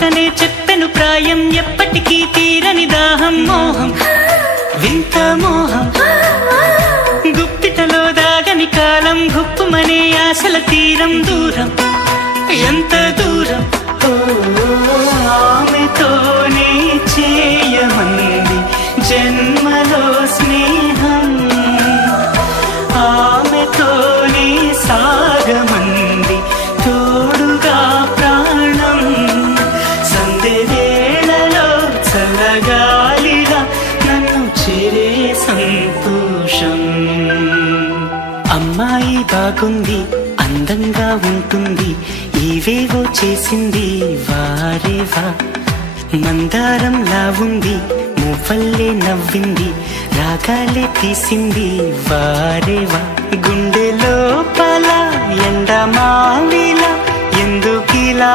చెప్పకనే చెప్పెను ప్రాయం, ఎప్పటికీ తీరని దాహం మోహం వింత మోహం, గుప్పిటలో దాగని కాలం, గుప్పుమనే ఆశల తీరం దూరం, ఎంత దూరం. ఆమెతోనే చేయమంది జన్మలో స్నేహం, ఆమెతోనే సాగమంది తోడుగా ప్రాణం, సందె వేళలో చల్లగాలిగా నన్ను చేరే సంతోషం. అమ్మాయి బాగుంది, అందంగా ఉంటుంది, ఏవేవో చేసింది వారేవా, మందారంలా ఉంది, మువ్వల్లే నవ్వింది, రాగాలే తీసింది వారేవా, గుండె లోపల ఎండమావిలా ఎందుకిలా